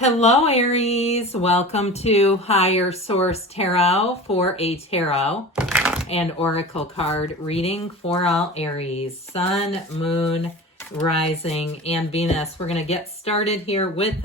Hello, Aries. Welcome to Higher Source Tarot for a tarot and oracle card reading for all Aries, Sun, Moon, Rising, and Venus. We're going to get started here with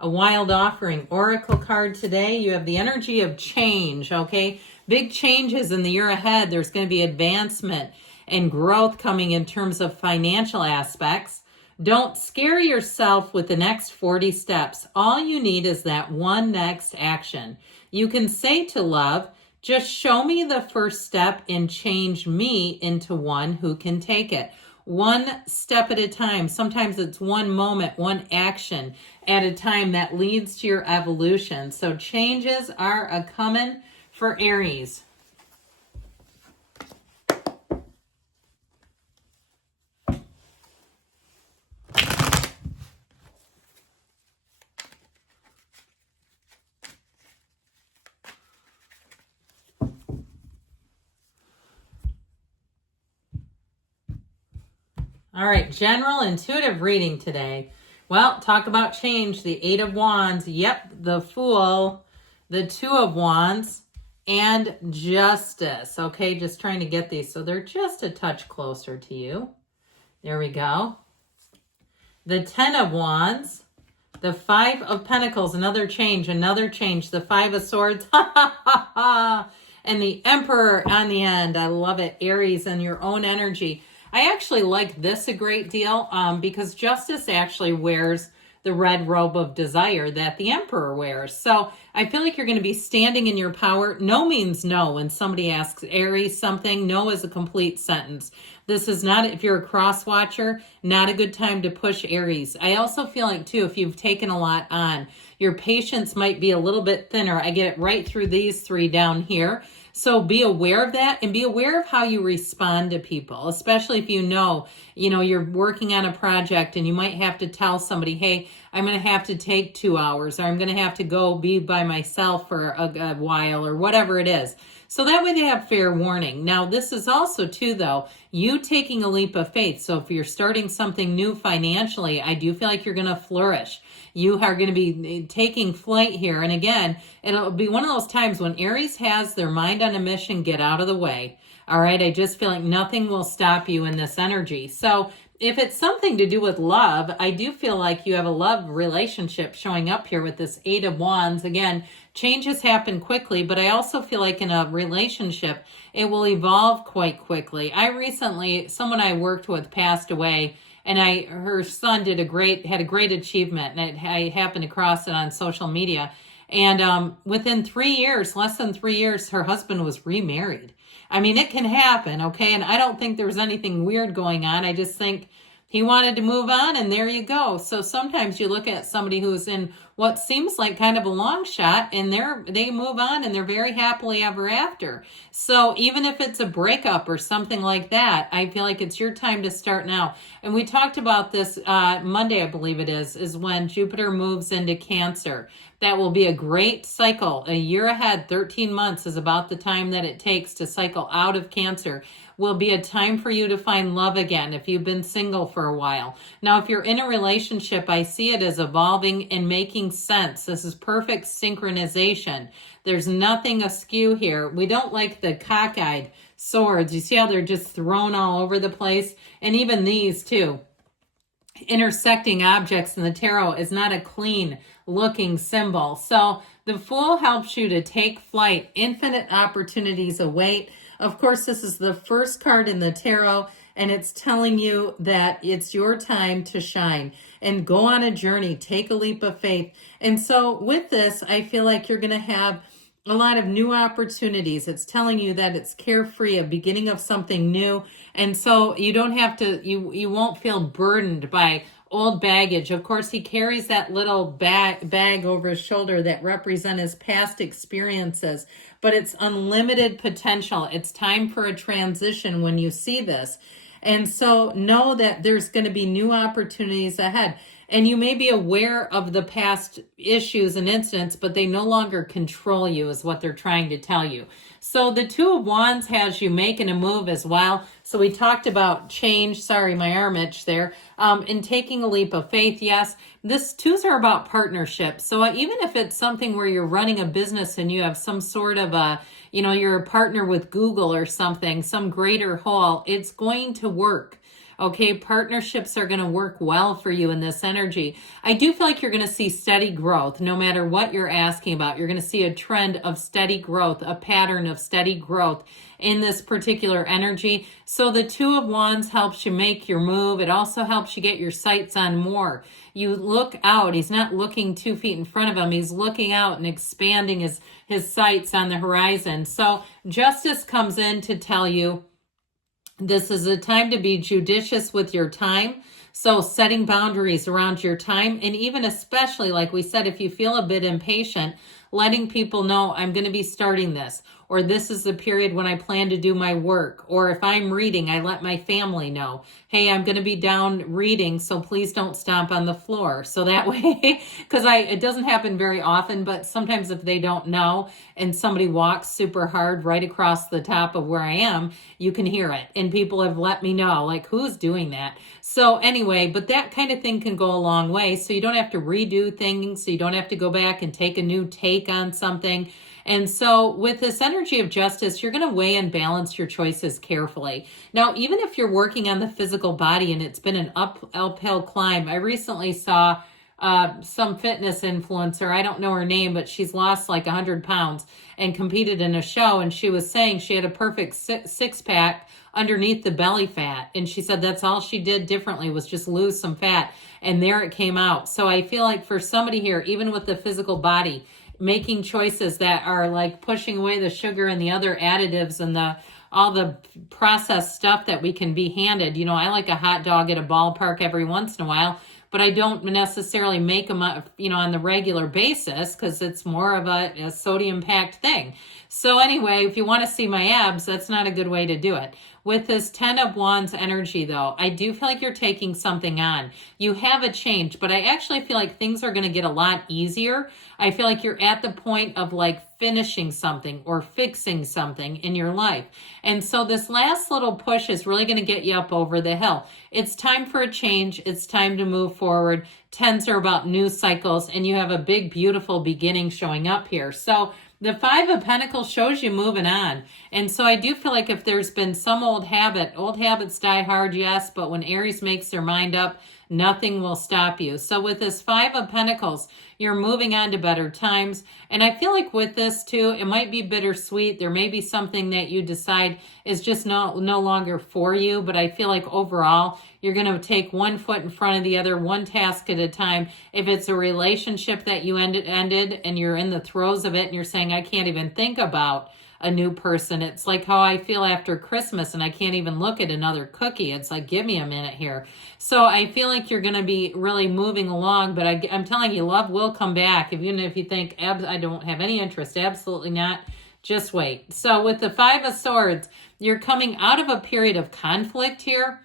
a wild offering oracle card today. You have the energy of change, okay? Big changes in the year ahead. There's going to be advancement and growth coming in terms of financial aspects. Don't scare yourself with the next 40 steps. All you need is that one next action. You can say to love, just show me the first step and change me into one who can take it. One step at a time. Sometimes it's one moment, one action at a time that leads to your evolution. So changes are a-coming for Aries. All right, general intuitive reading today. Well, talk about change. The Eight of Wands. Yep, the Fool, the Two of Wands, and Justice. Okay, just trying to get these so they're just a touch closer to you. There we go. The Ten of Wands, the Five of Pentacles, another change, the Five of Swords, and the Emperor on the end. I love it. Aries and your own energy. I actually like this a great deal because Justice actually wears the red robe of desire that the Emperor wears. So I feel like you're going to be standing in your power. No means no. When somebody asks Aries something, no is a complete sentence. This is not, if you're a cross watcher, not a good time to push Aries. I also feel like, too, if you've taken a lot on, your patience might be a little bit thinner. I get it right through these three down here. So be aware of that and be aware of how you respond to people, especially if you know, you're working on a project and you might have to tell somebody, hey, I'm going to have to take 2 hours, or I'm going to have to go be by myself for a while, or whatever it is. So that way they have fair warning. Now, this is also, too, though, you taking a leap of faith. So if you're starting something new financially, I do feel like you're going to flourish. You are going to be taking flight here. And again, it'll be one of those times when Aries has their mind on a mission, get out of the way. All right, I just feel like nothing will stop you in this energy. So if it's something to do with love, I do feel like you have a love relationship showing up here with this Eight of Wands. Again, changes happen quickly, but I also feel like in a relationship, it will evolve quite quickly. Someone I worked with passed away, and her son had a great achievement, and I happened to cross it on social media. And within 3 years, less than 3 years, her husband was remarried. I mean, it can happen, okay? And I don't think there was anything weird going on. I just think he wanted to move on, and there you go. So sometimes you look at somebody who's in what seems like kind of a long shot, and they move on, and they're very happily ever after. So even if it's a breakup or something like that, I feel like it's your time to start now. And we talked about this Monday, I believe it is when Jupiter moves into Cancer. That will be a great cycle. A year ahead, 13 months is about the time that it takes to cycle out of Cancer. Will be a time for you to find love again if you've been single for a while. Now, if you're in a relationship, I see it as evolving and making sense. This is perfect synchronization. There's nothing askew here. We don't like the cockeyed swords. You see how they're just thrown all over the place? And even these too. Intersecting objects in the tarot is not a clean looking symbol. So the Fool helps you to take flight. Infinite opportunities await. Of course, this is the first card in the tarot, and it's telling you that it's your time to shine and go on a journey, take a leap of faith. And so with this, I feel like you're going to have a lot of new opportunities. It's telling you that it's carefree, a beginning of something new. And so you don't have to, you won't feel burdened by old baggage. Of course, he carries that little bag over his shoulder that represent his past experiences, but it's unlimited potential. It's time for a transition when you see this. And so know that there's going to be new opportunities ahead. And you may be aware of the past issues and incidents, but they no longer control you, is what they're trying to tell you. So the Two of Wands has you making a move as well. So we talked about change. Sorry, my arm itched there. And taking a leap of faith. Yes, this twos are about partnership. So even if it's something where you're running a business and you have some sort of a, you're a partner with Google or something, some greater whole, it's going to work. Okay, partnerships are going to work well for you in this energy. I do feel like you're going to see steady growth no matter what you're asking about. You're going to see a trend of steady growth, a pattern of steady growth in this particular energy. So the Two of Wands helps you make your move. It also helps you get your sights on more. You look out. He's not looking 2 feet in front of him. He's looking out and expanding his sights on the horizon. So Justice comes in to tell you this is a time to be judicious with your time. So setting boundaries around your time, and even especially, like we said, if you feel a bit impatient, letting people know I'm going to be starting this, or this is the period when I plan to do my work, or if I'm reading, I let my family know, hey, I'm going to be down reading, so please don't stomp on the floor. So that way, because it doesn't happen very often, but sometimes if they don't know and somebody walks super hard right across the top of where I am, you can hear it. And people have let me know, like, who's doing that? So anyway, but that kind of thing can go a long way. So you don't have to redo things. So you don't have to go back and take a new take on something. And so with this energy of justice, you're going to weigh and balance your choices carefully. Now, even if you're working on the physical body and it's been an uphill climb, I recently saw some fitness influencer, I don't know her name, but she's lost like 100 pounds and competed in a show. And she was saying she had a perfect six pack underneath the belly fat. And she said that's all she did differently was just lose some fat. And there it came out. So I feel like for somebody here, even with the physical body, making choices that are like pushing away the sugar and the other additives and all the processed stuff that we can be handed. I like a hot dog at a ballpark every once in a while, but I don't necessarily make them, on the regular basis because it's more of a sodium-packed thing. So anyway, if you want to see my abs, that's not a good way to do it. With this 10 of Wands energy, though, I do feel like you're taking something on. You have a change, but I actually feel like things are going to get a lot easier. I feel like you're at the point of like finishing something or fixing something in your life. And so this last little push is really going to get you up over the hill. It's time for a change. It's time to move forward. 10s are about new cycles, and you have a big, beautiful beginning showing up here. So the 5 of Pentacles shows you moving on. And so I do feel like if there's been some old habits die hard, yes, but when Aries makes their mind up, nothing will stop you. So with this 5 of Pentacles, you're moving on to better times. And I feel like with this too, it might be bittersweet. There may be something that you decide is just no longer for you. But I feel like overall, you're going to take one foot in front of the other, one task at a time. If it's a relationship that you ended and you're in the throes of it and you're saying, I can't even think about a new person. It's like how I feel after Christmas and I can't even look at another cookie. It's like, give me a minute here. So I feel like you're going to be really moving along, but I'm telling you, love will come back. Even if you think, I don't have any interest, absolutely not. Just wait. So with the 5 of Swords, you're coming out of a period of conflict here.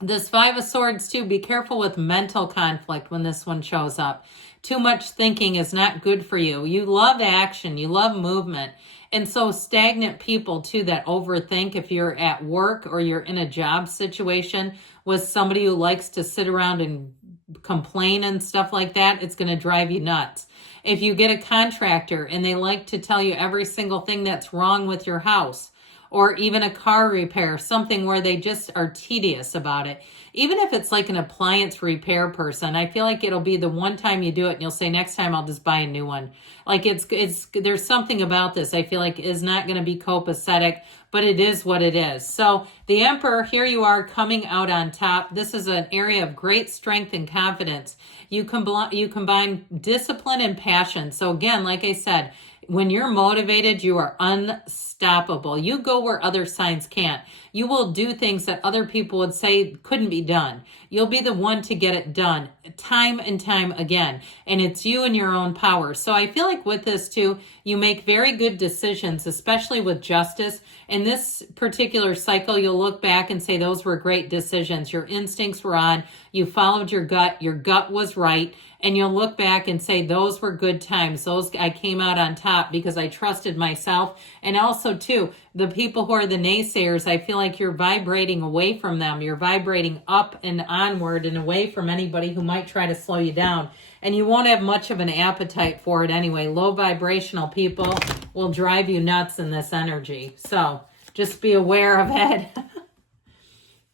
This 5 of Swords too, be careful with mental conflict when this one shows up. Too much thinking is not good for you. You love action. You love movement. And so stagnant people too that overthink, if you're at work or you're in a job situation with somebody who likes to sit around and complain and stuff like that, it's going to drive you nuts. If you get a contractor and they like to tell you every single thing that's wrong with your house, or even a car repair, something where they just are tedious about it. Even if it's like an appliance repair person, I feel like it'll be the one time you do it and you'll say, next time I'll just buy a new one. Like there's something about this I feel like is not going to be copacetic, but it is what it is. So the Emperor, here you are coming out on top. This is an area of great strength and confidence. You combine discipline and passion. So again, like I said, when you're motivated, you are unstoppable. You go where other signs can't. You will do things that other people would say couldn't be done. you'll be the one to get it done time and time again. And it's you and your own power. So I feel like with this too, you make very good decisions, especially with justice. In this particular cycle, you'll look back and say those were great decisions. Your instincts were on. You followed your gut was right. And you'll look back and say those were good times. Those, I came out on top because I trusted myself. And also too, the people who are the naysayers, I feel like you're vibrating away from them. You're vibrating up and onward and away from anybody who might try to slow you down. And you won't have much of an appetite for it anyway. Low vibrational people will drive you nuts in this energy. So just be aware of it.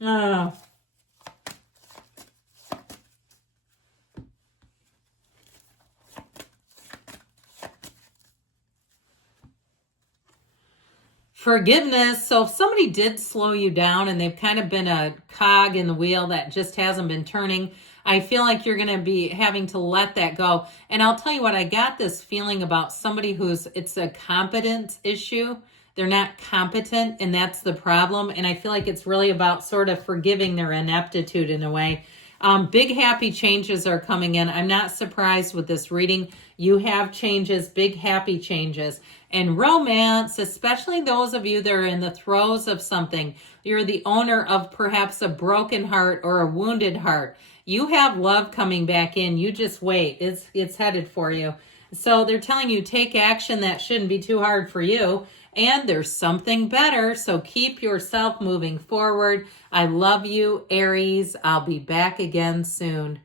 Oh. Forgiveness. So if somebody did slow you down and they've kind of been a cog in the wheel that just hasn't been turning, I feel like you're going to be having to let that go. And I'll tell you what, I got this feeling about somebody it's a competence issue. They're not competent, and that's the problem. And I feel like it's really about sort of forgiving their ineptitude in a way. Big happy changes are coming in. I'm not surprised with this reading. You have changes, big happy changes. And romance, especially those of you that are in the throes of something, you're the owner of perhaps a broken heart or a wounded heart. You have love coming back in. You just wait. It's headed for you. So they're telling you take action that shouldn't be too hard for you. And there's something better. So keep yourself moving forward. I love you, Aries. I'll be back again soon.